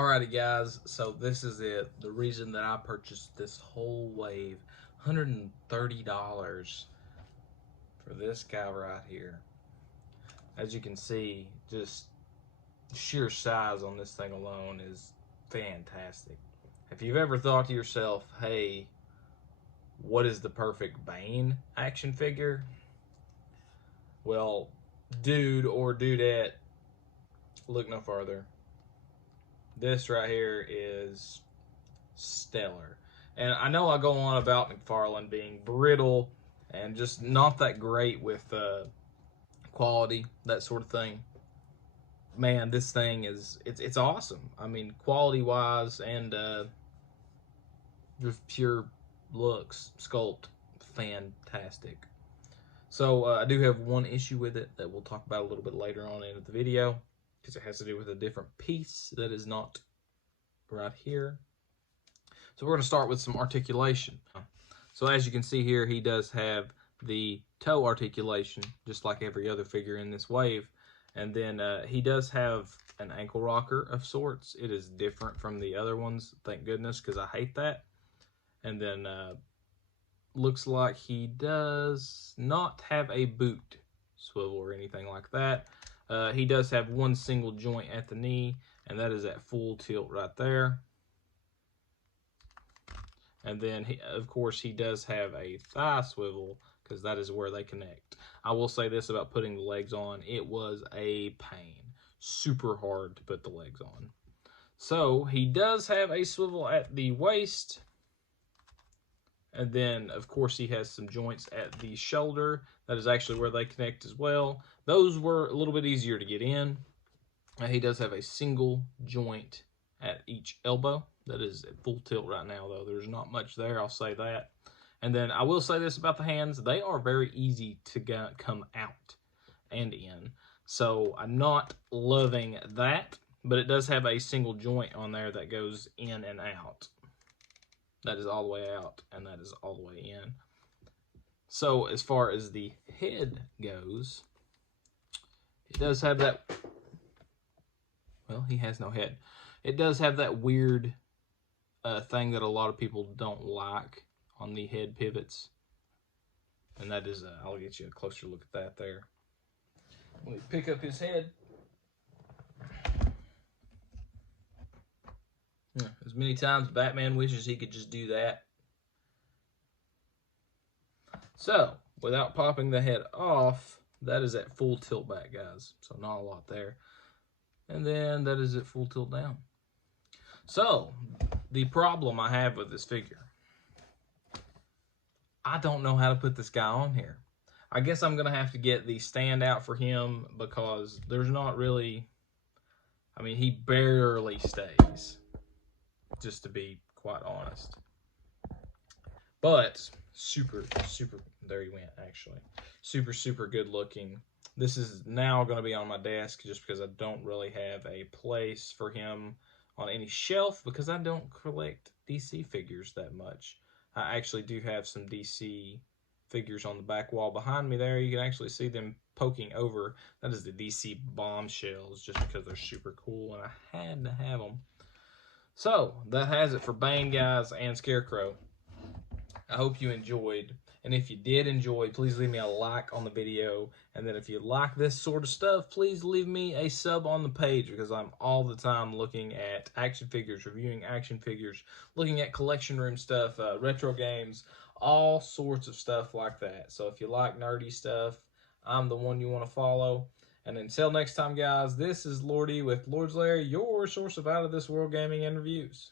Alrighty guys, so this is it. The reason that I purchased this whole wave, $130 for this guy right here. As you can see, just sheer size on this thing alone is fantastic. If you've ever thought to yourself, hey, what is the perfect Bane action figure? Well, dude or dudette, look no farther. This right here is stellar. And I know I go on about McFarlane being brittle and just not that great with quality, that sort of thing. Man, this thing it's awesome. I mean, quality wise and just pure looks, sculpt, fantastic. So I do have one issue with it that we'll talk about a little bit later on in the video, because it has to do with a different piece that is not right here. So we're going to start with some articulation. So as you can see here, he does have the toe articulation, just like every other figure in this wave. And then he does have an ankle rocker of sorts. It is different from the other ones, thank goodness, because I hate that. And then looks like he does not have a boot swivel or anything like that. He does have one single joint at the knee, and that is at full tilt right there. And then, of course, he does have a thigh swivel, because that is where they connect. I will say this about putting the legs on. It was a pain. Super hard to put the legs on. So, he does have a swivel at the waist. And then, of course, he has some joints at the shoulder. That is actually where they connect as well. Those were a little bit easier to get in. He does have a single joint at each elbow. That is at full tilt right now, though. There's not much there, I'll say that. And then I will say this about the hands. They are very easy to come out and in. So I'm not loving that, but it does have a single joint on there that goes in and out. That is all the way out, and that is all the way in. So as far as the head goes, it does have that, well, he has no head. It does have that weird thing that a lot of people don't like on the head pivots. And that is, I'll get you a closer look at that there. Let me pick up his head. Yeah, as many times Batman wishes he could just do that. So, without popping the head off, that is at full tilt back, guys. So not a lot there. And then that is at full tilt down. So, the problem I have with this figure, I don't know how to put this guy on here. I guess I'm going to have to get the stand out for him, because there's not really, I mean, he barely stays, just to be quite honest. But super, there he went, actually. Super good looking. This is now going to be on my desk just because I don't really have a place for him on any shelf, because I don't collect DC figures that much. I actually do have some DC figures on the back wall behind me there. You can actually see them poking over. That is the DC bombshells, just because they're super cool and I had to have them. So, that has it for Bane, guys, and Scarecrow. I hope you enjoyed. And if you did enjoy, please leave me a like on the video. And then if you like this sort of stuff, please leave me a sub on the page, because I'm all the time looking at action figures, reviewing action figures, looking at collection room stuff, retro games, all sorts of stuff like that. So if you like nerdy stuff, I'm the one you want to follow. And until next time, guys, this is Lordy with Lord's Lair, your source of out-of-this-world gaming and reviews.